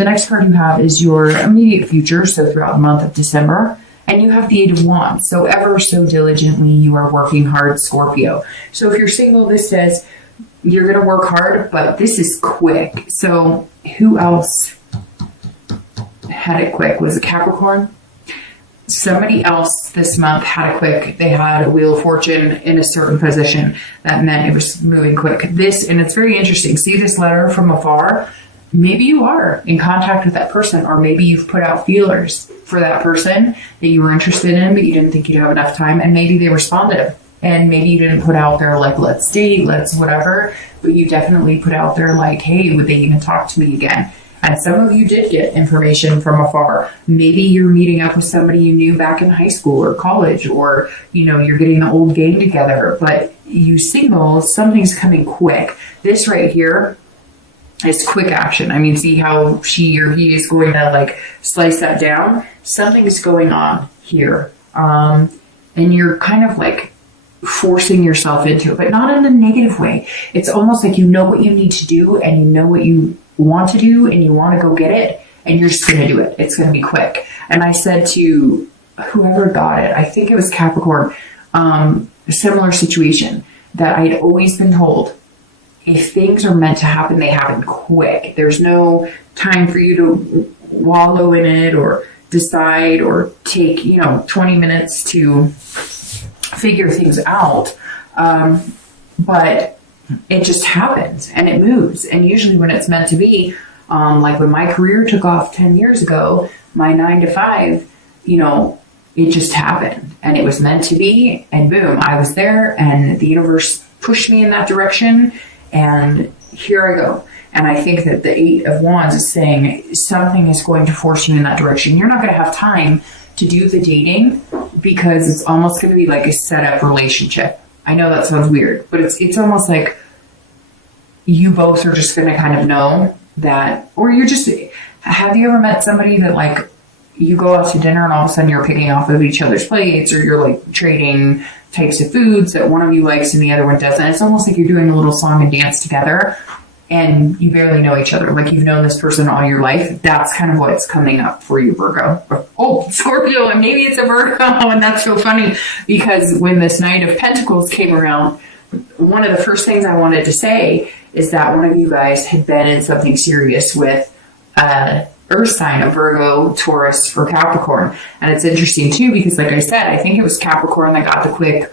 The next card you have is your immediate future, so throughout the month of December. And you have the Eight of Wands. So ever so diligently, you are working hard, Scorpio. So if you're single, this says you're going to work hard, but this is quick. So who else had it quick? Was it Capricorn? Somebody else this month had it quick. They had a Wheel of Fortune in a certain position. That meant it was moving quick. And it's very interesting. See this letter from afar? Maybe you are in contact with that person, or maybe you've put out feelers for that person that you were interested in, but you didn't think you'd have enough time, and maybe they responded. And maybe you didn't put out there like, let's date, let's whatever, but you definitely put out there like, hey, would they even talk to me again? And some of you did get information from afar. Maybe you're meeting up with somebody you knew back in high school or college, or, you're getting the old gang together, but you singles, something's coming quick. This right here is quick action. I mean, see how she or he is going to like slice that down? Something is going on here. And you're kind of like forcing yourself into it, but not in a negative way. It's almost like you know what you need to do, and you know what you want to do, and you want to go get it, and you're just going to do it. It's going to be quick. And I said to whoever got it, I think it was Capricorn, a similar situation, that I had always been told, if things are meant to happen, they happen quick. There's no time for you to wallow in it or decide or take, 20 minutes to figure things out. But it just happens and it moves. And usually when it's meant to be, like when my career took off 10 years ago, my 9 to 5, it just happened and it was meant to be. And boom, I was there and the universe pushed me in that direction. And here I go. And I think that the Eight of Wands is saying something is going to force you in that direction. You're not going to have time to do the dating because it's almost going to be like a set up relationship. I know that sounds weird, but it's almost like you both are just going to kind of know that, or have you ever met somebody that like you go out to dinner and all of a sudden you're picking off of each other's plates, or you're like trading types of foods that one of you likes and the other one doesn't. It's almost like you're doing a little song and dance together and you barely know each other. Like you've known this person all your life. That's kind of what's coming up for you, Virgo. Oh, Scorpio, and maybe it's a Virgo. And that's so funny because when this Knight of Pentacles came around, one of the first things I wanted to say is that one of you guys had been in something serious with Earth sign, a Virgo, Taurus, or Capricorn. And it's interesting too, because like I said, I think it was Capricorn that got the quick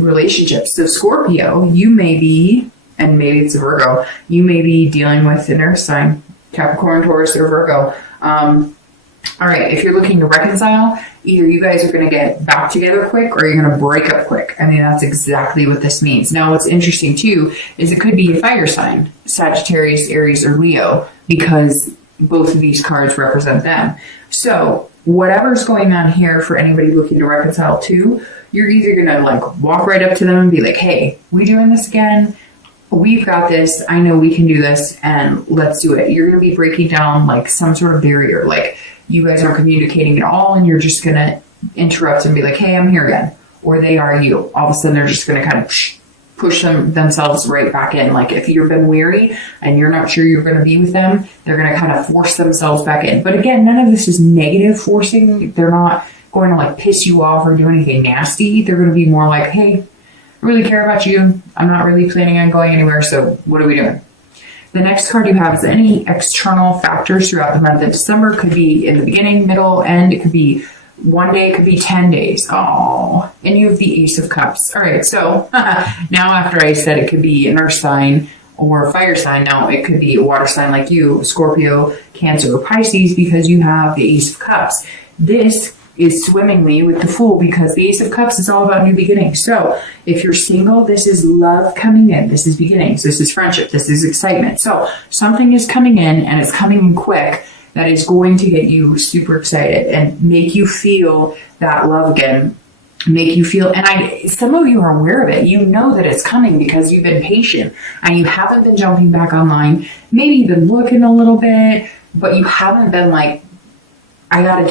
relationship. So Scorpio, you may be, and maybe it's a Virgo, you may be dealing with an Earth sign, Capricorn, Taurus, or Virgo. All right, if you're looking to reconcile, either you guys are going to get back together quick or you're going to break up quick. I mean, that's exactly what this means. Now, what's interesting too is it could be a fire sign, Sagittarius, Aries, or Leo, because both of these cards represent them. So whatever's going on here for anybody looking to reconcile too, you're either going to like walk right up to them and be like, hey, we doing this again? We've got this. I know we can do this and let's do it. You're going to be breaking down like some sort of barrier. Like you guys aren't communicating at all and you're just going to interrupt and be like, hey, I'm here again. Or they are you. All of a sudden they're just going to kind of push themselves right back in. Like if you've been weary and you're not sure you're going to be with them, they're going to kind of force themselves back in. But again, none of this is negative forcing. They're not going to like piss you off or do anything nasty. They're going to be more like, hey, I really care about you. I'm not really planning on going anywhere. So what are we doing? The next card you have is any external factors throughout the month of December. Could be in the beginning, middle, end. It could be 1 day, it could be 10 days. Oh, and you have the Ace of Cups. All right, so now after I said it could be an earth sign or a fire sign, now it could be a water sign like you, Scorpio, Cancer, or Pisces, because you have the Ace of Cups. This is swimmingly with the Fool because the Ace of Cups is all about new beginnings. So if you're single, this is love coming in. This is beginnings. This is friendship. This is excitement. So something is coming in and it's coming in quick that is going to get you super excited and make you feel that love again. Make you feel, and some of you are aware of it. You know that it's coming because you've been patient and you haven't been jumping back online. Maybe you've been looking a little bit, but you haven't been like, I gotta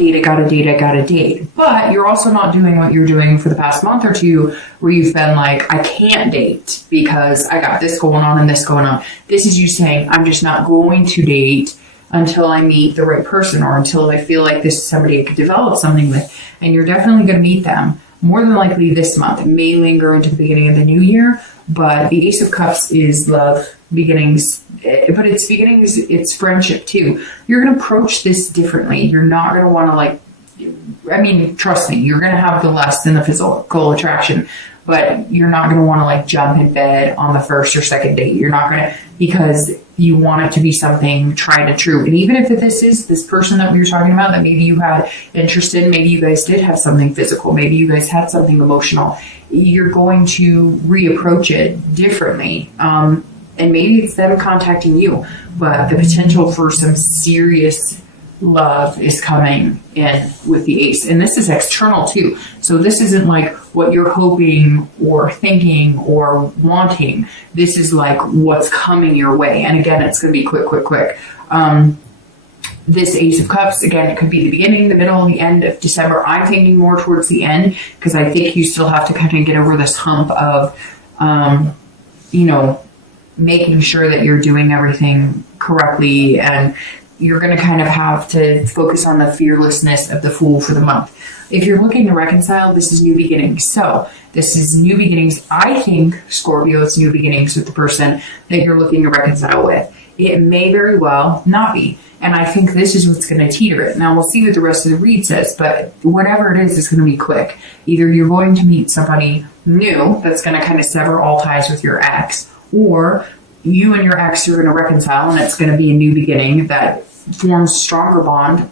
date. But you're also not doing what you're doing for the past month or two where you've been like, I can't date because I got this going on and this going on. This is you saying, I'm just not going to date until I meet the right person, or until I feel like this is somebody I could develop something with. And you're definitely going to meet them more than likely this month. It may linger into the beginning of the new year, but the Ace of Cups is love, beginnings, but it's beginnings, it's friendship too. You're going to approach this differently. You're not going to want to trust me, you're going to have the lust and the physical attraction, but you're not going to want to jump in bed on the first or second date. You're not going to, because you want it to be something tried and true. And even if this is this person that we were talking about, that maybe you had interest in, maybe you guys did have something physical, maybe you guys had something emotional, you're going to reapproach it differently. And maybe it's them contacting you, but the potential for some serious love is coming in with the Ace. And this is external too. So this isn't like what you're hoping or thinking or wanting. This is like what's coming your way. And again, it's going to be quick. This Ace of Cups, again, it could be the beginning, the middle, the end of December. I'm thinking more towards the end, because I think you still have to kind of get over this hump of, making sure that you're doing everything correctly, and you're going to kind of have to focus on the fearlessness of the Fool for the month. If you're looking to reconcile, this is new beginnings. So this is new beginnings. I think, Scorpio, it's new beginnings with the person that you're looking to reconcile with. It may very well not be. And I think this is what's going to teeter it. Now, we'll see what the rest of the read says, but whatever it is, it's going to be quick. Either you're going to meet somebody new that's going to kind of sever all ties with your ex, or you and your ex are going to reconcile, and it's going to be a new beginning that forms a stronger bond,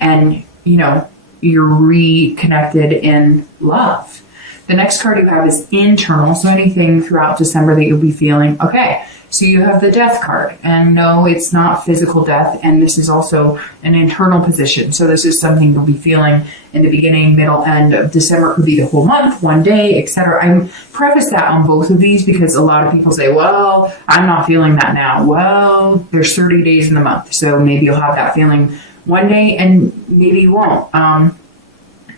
and you're reconnected in love. The next card you have is internal, so anything throughout December that you'll be feeling. Okay, so you have the Death card, and no, it's not physical death, and this is also an internal position. So this is something you'll be feeling in the beginning, middle, end of December. It could be the whole month, one day, etc. I preface that on both of these because a lot of people say, well, I'm not feeling that now. Well, there's 30 days in the month, so maybe you'll have that feeling one day and maybe you won't.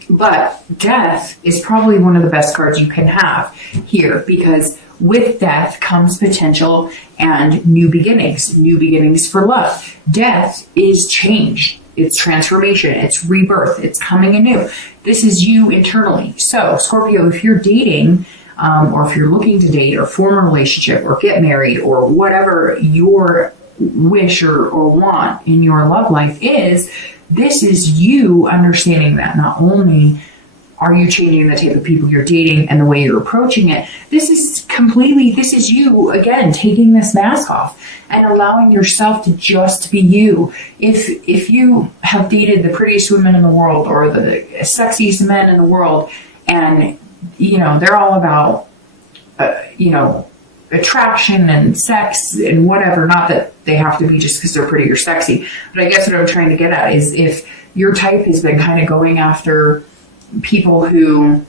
But Death is probably one of the best cards you can have here, because with death comes potential and new beginnings for love. Death is change. It's transformation. It's rebirth. It's coming anew. This is you internally. So, Scorpio, if you're dating, or if you're looking to date or form a relationship or get married or whatever your wish or want in your love life is, this is you understanding that not only are you changing the type of people you're dating and the way you're approaching it, this is you, again, taking this mask off and allowing yourself to just be you. If you have dated the prettiest women in the world or the sexiest men in the world, and, they're all about, attraction and sex and whatever, not that they have to be just because they're pretty or sexy, but I guess what I'm trying to get at is if your type has been kind of going after people who,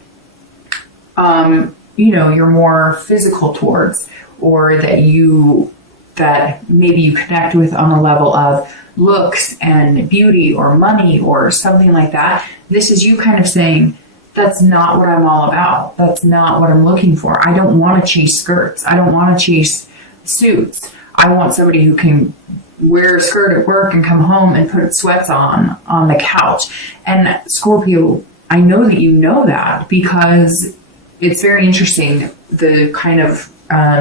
you're more physical towards, or that maybe you connect with on a level of looks and beauty or money or something like that, this is you kind of saying, that's not what I'm all about. That's not what I'm looking for. I don't want to chase skirts. I don't want to chase suits. I want somebody who can wear a skirt at work and come home and put sweats on the couch. And Scorpio, I know that you know that, because it's very interesting, the kind of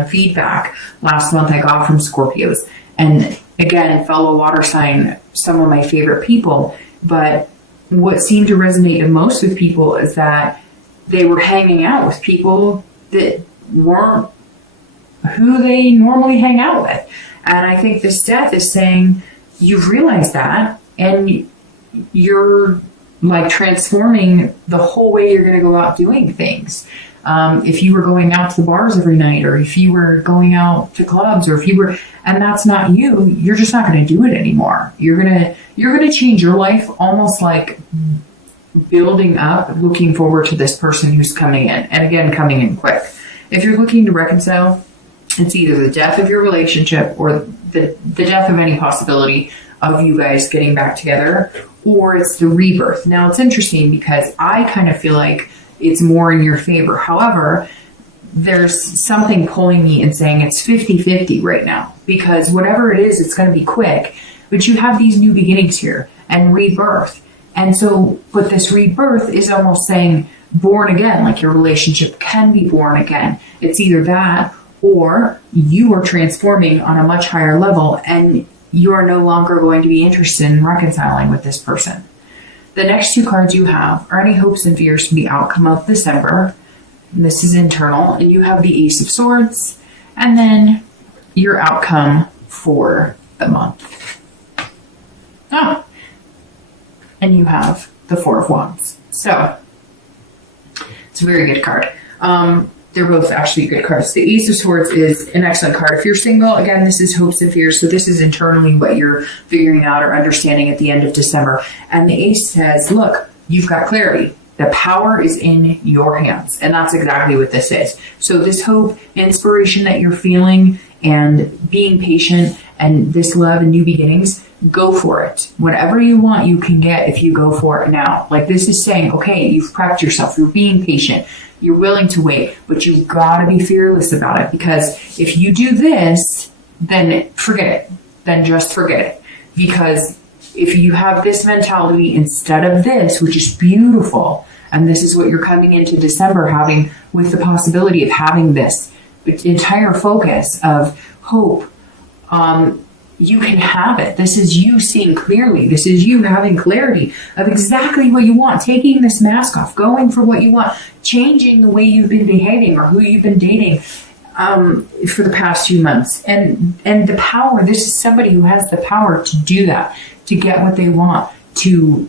feedback last month I got from Scorpios. And again, fellow water sign, some of my favorite people, but what seemed to resonate the most with people is that they were hanging out with people that weren't who they normally hang out with. And I think this Death is saying, you've realized that, and you're transforming the whole way you're going to go out doing things. If you were going out to the bars every night, or if you were going out to clubs, or if you were, and that's not you, you're just not going to do it anymore. You're going to change your life, almost like building up, looking forward to this person who's coming in, and again, coming in quick. If you're looking to reconcile, it's either the death of your relationship or the death of any possibility of you guys getting back together, or it's the rebirth. Now, it's interesting because I kind of feel like it's more in your favor. However, there's something pulling me and saying it's 50-50 right now, because whatever it is, it's going to be quick. but you have these new beginnings here and rebirth. And so, but this rebirth is almost saying born again, like your relationship can be born again. It's either that or you are transforming on a much higher level and you are no longer going to be interested in reconciling with this person. The next two cards you have are any hopes and fears from the outcome of December. And this is internal. And you have the Ace of Swords and then your outcome for the month. Oh. And you have the Four of Wands. So it's a very good card. They're both actually good cards. The Ace of Swords is an excellent card. If you're single, again, this is hopes and fears. So this is internally what you're figuring out or understanding at the end of December. And the Ace says, look, you've got clarity. The power is in your hands. And that's exactly what this is. So this hope, inspiration that you're feeling and being patient and this love and new beginnings, go for it. Whatever you want, you can get if you go for it now. Like this is saying, okay, you've prepped yourself. You're being patient. You're willing to wait, but you've got to be fearless about it because if you do this, then forget it. Then just forget it. Because if you have this mentality instead of this, which is beautiful, and this is what you're coming into December having with the possibility of having this entire focus of hope, you can have it. This is you seeing clearly. This is you having clarity of exactly what you want, taking this mask off, going for what you want, changing the way you've been behaving or who you've been dating for the past few months. And the power, this is somebody who has the power to do that, to get what they want, to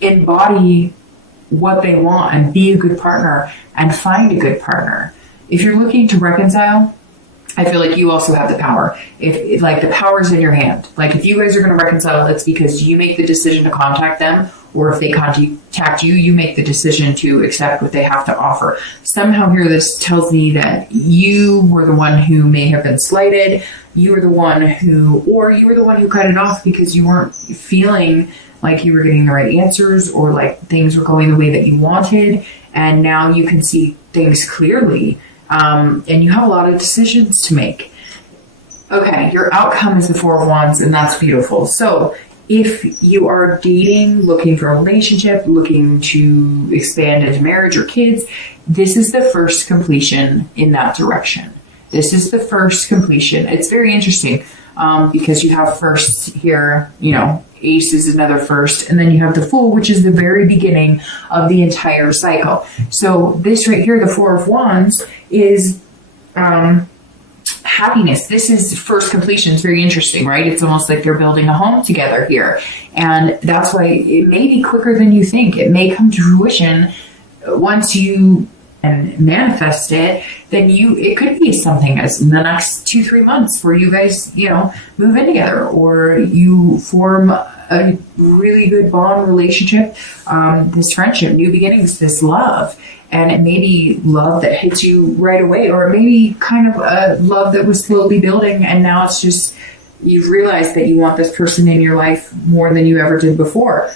embody what they want and be a good partner and find a good partner. If you're looking to reconcile, I feel like you also have the power. If like the power's in your hand. Like if you guys are going to reconcile, it's because you make the decision to contact them, or if they contact you, you make the decision to accept what they have to offer. Somehow here this tells me that you were the one who may have been slighted. You were the one who cut it off because you weren't feeling like you were getting the right answers or like things were going the way that you wanted. And now you can see things clearly. And you have a lot of decisions to make. Okay, your outcome is the Four of Wands, and that's beautiful. So if you are dating, looking for a relationship, looking to expand into marriage or kids, this is the first completion in that direction. This is the first completion. It's very interesting because you have firsts here, Ace is another first, and then you have the Fool, which is the very beginning of the entire cycle. So this right here, the Four of Wands, is happiness. This is first completion. It's very interesting, right? It's almost like they're building a home together here. And that's why it may be quicker than you think. It may come to fruition once you and manifest it, then it could be something as in the next 2-3 months where you guys, move in together or you form a really good bond relationship, this friendship, new beginnings, this love. And it may be love that hits you right away, or it may be kind of a love that was slowly building and now it's just, you've realized that you want this person in your life more than you ever did before.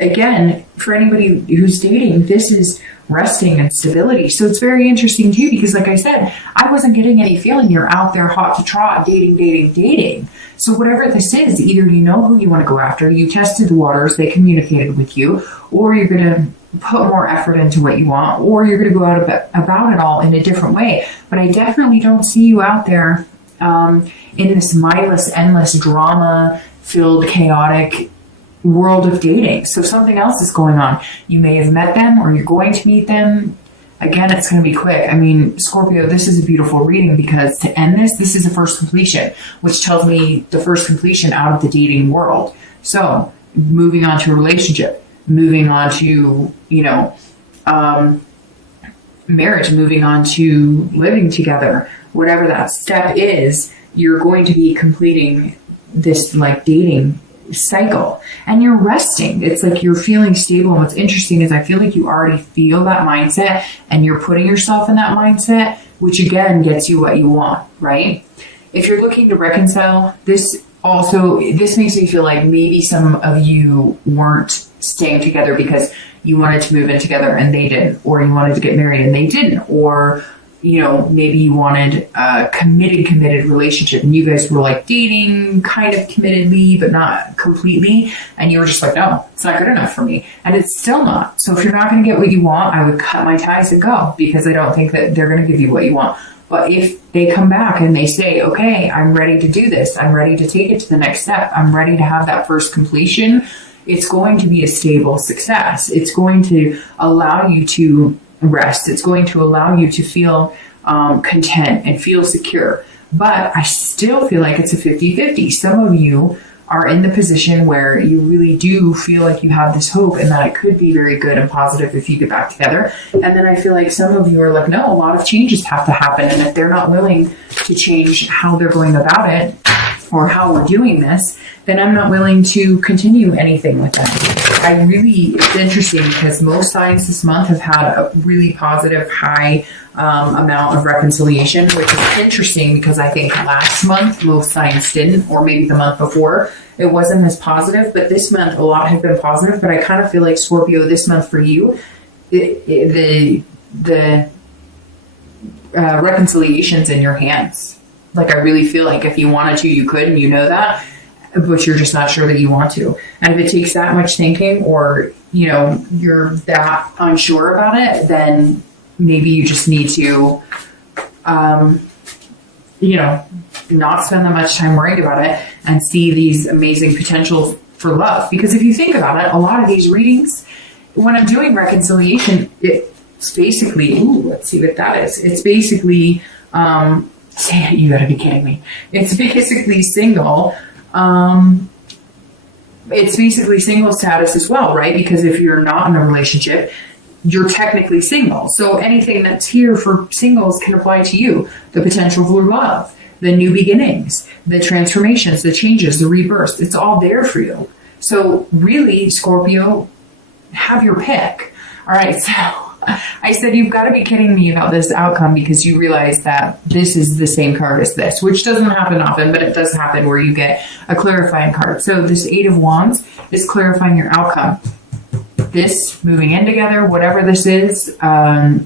Again, for anybody who's dating, this is resting and stability. So it's very interesting too, because like I said, I wasn't getting any feeling you're out there hot to trot, dating. So whatever this is, either you know who you want to go after, you tested the waters, they communicated with you, or you're going to put more effort into what you want, or you're going to go out about it all in a different way. But I definitely don't see you out there in this mindless, endless, drama-filled, chaotic world of dating. So something else is going on. You may have met them or you're going to meet them. Again, it's going to be quick. I mean, Scorpio, this is a beautiful reading because to end this is a first completion, which tells me the first completion out of the dating world. So moving on to a relationship, moving on to, marriage, moving on to living together, whatever that step is, you're going to be completing this like dating cycle and you're resting. It's like you're feeling stable. And what's interesting is I feel like you already feel that mindset and you're putting yourself in that mindset, which again gets you what you want, right? If you're looking to reconcile, this makes me feel like maybe some of you weren't staying together because you wanted to move in together and they didn't, or you wanted to get married and they didn't, or maybe you wanted a committed relationship, and you guys were like dating kind of committedly, but not completely. And you were just like, no, it's not good enough for me. And it's still not. So if you're not going to get what you want, I would cut my ties and go, because I don't think that they're going to give you what you want. But if they come back and they say, okay, I'm ready to do this, I'm ready to take it to the next step, I'm ready to have that first completion, it's going to be a stable success. It's going to allow you to rest. It's going to allow you to feel content and feel secure. But I still feel like it's a 50-50. Some of you are in the position where you really do feel like you have this hope and that it could be very good and positive if you get back together. And then I feel like some of you are like, no, a lot of changes have to happen. And if they're not willing to change how they're going about it or how we're doing this, then I'm not willing to continue anything with them. It's interesting because most signs this month have had a really positive, high amount of reconciliation, which is interesting because I think last month most signs didn't, or maybe the month before it wasn't as positive, but this month a lot have been positive. But I kind of feel like, Scorpio, this month for you, the reconciliation's in your hands. Like, I really feel like if you wanted to, you could, and you know that, but you're just not sure that you want to. And if it takes that much thinking, or, you're that unsure about it, then maybe you just need to, not spend that much time worried about it and see these amazing potentials for love. Because if you think about it, a lot of these readings, when I'm doing reconciliation, it's basically, let's see what that is. It's basically, you gotta be kidding me. It's basically single. It's basically single status as well, right? Because if you're not in a relationship, you're technically single. So anything that's here for singles can apply to you. The potential for love, the new beginnings, the transformations, the changes, the rebirths, it's all there for you. So really, Scorpio, have your pick. All right, so I said, you've got to be kidding me about this outcome, because you realize that this is the same card as this, which doesn't happen often, but it does happen where you get a clarifying card. So this 8 of Wands is clarifying your outcome. This moving in together, whatever this is,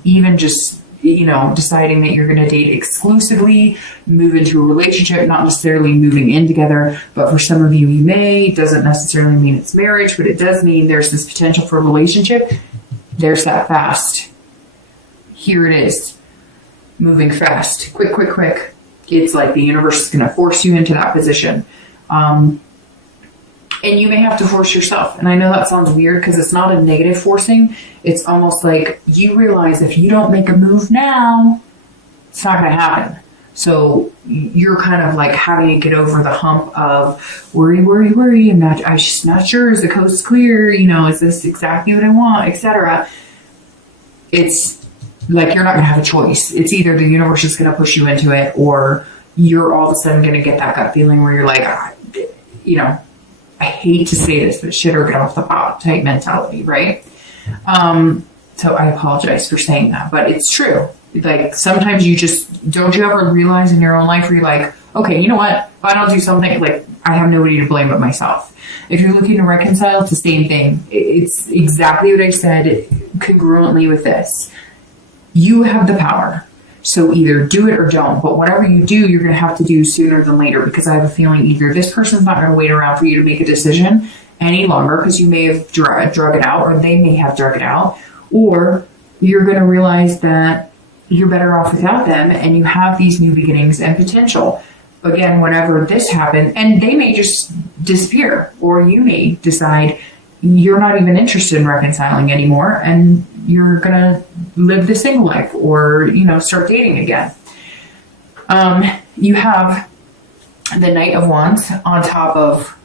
even just, deciding that you're going to date exclusively, move into a relationship, not necessarily moving in together, but for some of you, you may. It doesn't necessarily mean it's marriage, but it does mean there's this potential for a relationship. There's that fast. Here it is. Moving fast. Quick, quick, quick. It's like the universe is going to force you into that position. And you may have to force yourself. And I know that sounds weird because it's not a negative forcing. It's almost like you realize if you don't make a move now, it's not going to happen. So you're kind of like having to get over the hump of worry. I'm just not sure. Is the coast clear? Is this exactly what I want, etc. It's like you're not going to have a choice. It's either the universe is going to push you into it, or you're all of a sudden going to get that gut feeling where you're like, I hate to say this, but shit or get off the pot type mentality, right? So I apologize for saying that, but it's true. Like, sometimes don't you ever realize in your own life where you're like, okay, you know what? If I don't do something, like, I have nobody to blame but myself. If you're looking to reconcile, it's the same thing. It's exactly what I said congruently with this. You have the power. So either do it or don't. But whatever you do, you're going to have to do sooner than later, because I have a feeling either this person's not going to wait around for you to make a decision any longer because you may have drug it out, or they may have drug it out, or you're going to realize that you're better off without them and you have these new beginnings and potential. Again, whenever this happens, and they may just disappear, or you may decide you're not even interested in reconciling anymore and you're gonna live the single life, or start dating again. You have the Knight of Wands on top of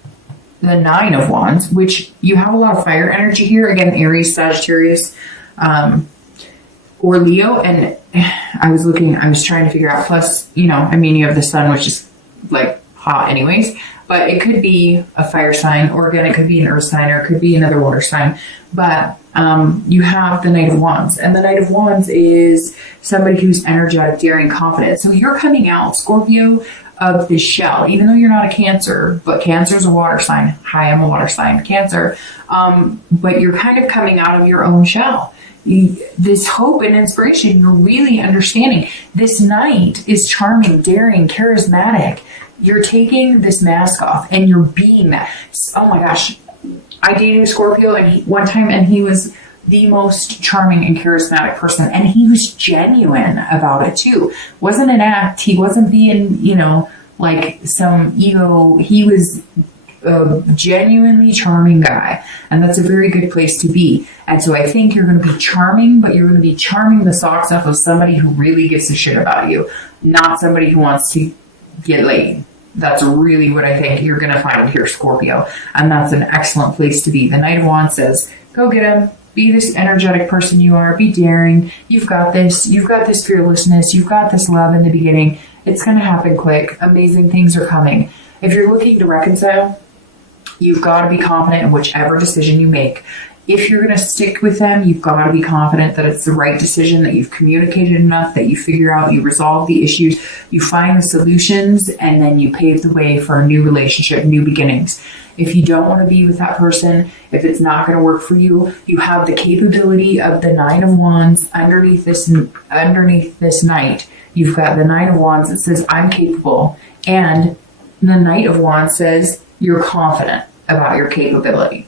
the 9 of Wands, which you have a lot of fire energy here. Again, Aries, Sagittarius, or Leo. And I was trying to figure out, plus, you have the sun, which is like hot anyways, but it could be a fire sign, or again, it could be an earth sign, or it could be another water sign. But you have the Knight of Wands, and the Knight of Wands is somebody who's energetic, daring, confident. So you're coming out, Scorpio, of the shell, even though you're not a Cancer, but Cancer is a water sign. Hi, I'm a water sign, Cancer. But you're kind of coming out of your own shell. this hope and inspiration. You're really understanding. This Knight is charming, daring, charismatic. You're taking this mask off and you're being that. Oh my gosh. I dated a Scorpio one time and he was the most charming and charismatic person. And he was genuine about it too. Wasn't an act. He wasn't being, like some ego. He was a genuinely charming guy. And that's a very good place to be. And so I think you're going to be charming, but you're going to be charming the socks off of somebody who really gives a shit about you. Not somebody who wants to get laid. That's really what I think you're going to find here, Scorpio. And that's an excellent place to be. The Knight of Wands says, go get him. Be this energetic person you are. Be daring. You've got this. You've got this fearlessness. You've got this love in the beginning. It's going to happen quick. Amazing things are coming. If you're looking to reconcile, you've got to be confident in whichever decision you make. If you're going to stick with them, you've got to be confident that it's the right decision, that you've communicated enough, that you figure out, you resolve the issues, you find the solutions, and then you pave the way for a new relationship, new beginnings. If you don't want to be with that person, if it's not going to work for you, you have the capability of the Nine of Wands underneath this Knight. You've got the Nine of Wands that says, I'm capable. And the Knight of Wands says, you're confident about your capability.